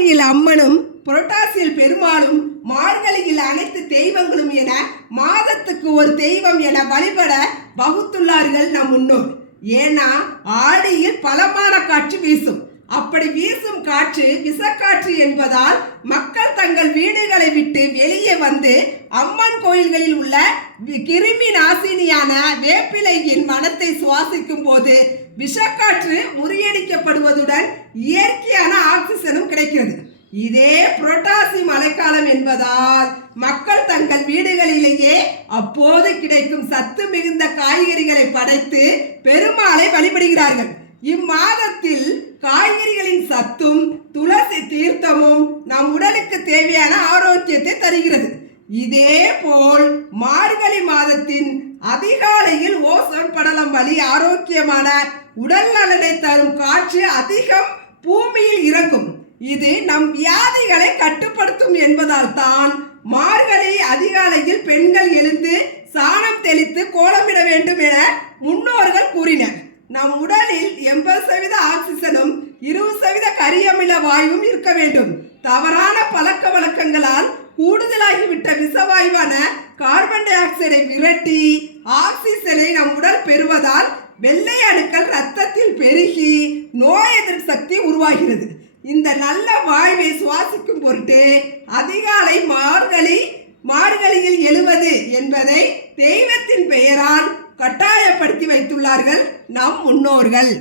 ஆவணியில் அம்மனும், புரட்டாசியில் பெருமாளும், மார்கழியில் அனைத்து தெய்வங்களும் என மாதத்துக்கு ஒரு தெய்வம் என வழிபட வகுத்துள்ளார்கள் நம் முன்னோர். ஏன்னா ஆடியில் பலமான காற்று வீசும். அப்படி வீசும் காற்று விஷக்காற்று என்பதால் மக்கள் தங்கள் வீடுகளை விட்டு வெளியே வந்து அம்மன் கோயில்களில் உள்ள கிருமி நாசினியான வேப்பிலையின் மனத்தை சுவாசிக்கும் போது விஷக்காற்று முறியடிக்கப்படுவதுடன் இயற்கையான ஆக்சிஜனும் கிடைக்கிறது. இதே புரட்டாசி மழைக்காலம் என்பதால் மக்கள் தங்கள் வீடுகளிலேயே அப்போது கிடைக்கும் சத்து மிகுந்த காய்கறிகளை படைத்து பெருமாளை வழிபடுகிறார்கள். இம்மாதத்தில் காய்கறிகளின் சத்தும் துளசி தீர்த்தமும் நம் உடலுக்கு தேவையான ஆரோக்கியத்தை தருகிறது. இதே போல் மார்கழி மாதத்தின் அதிகாலையில் ஓசோன் படலம் வழி ஆரோக்கியமான உடல் நலனை தரும் காற்று அதிகம் பூமியில் இறங்கும். இது நம் வியாதிகளை கட்டுப்படுத்தும் என்பதால் தான் மார்கழி அதிகாலையில் பெண்கள் எழுந்து சாணம் தெளித்து கோலமிட வேண்டும் என முன்னோர்கள் கூறினர். நம் உடலில் 80% ஆக்சிஜனும் 20% கரியமில வாயுவும் இருக்க வேண்டும். தவறான பழக்க வழக்கங்களால் கூடுதலாகிவிட்ட விஷவாயுவான கார்பன் டை ஆக்சைடை விரட்டி ஆக்சிஜனை நம் உடல் பெறுவதால் வெள்ளை அணுக்கள் இரத்தத்தில் பெருகி நோய் எதிர்ப்பு சக்தி உருவாகிறது. இந்த நல்ல வாயுவை சுவாசிக்கும் பொருட்டு அதிகாலை மார்கழியில் எழுவது என்பதை தெய்வத்தின் பெயரால் கட்டாயப்படுத்தி வைத்துள்ளார்கள் நம் முன்னோர்கள்.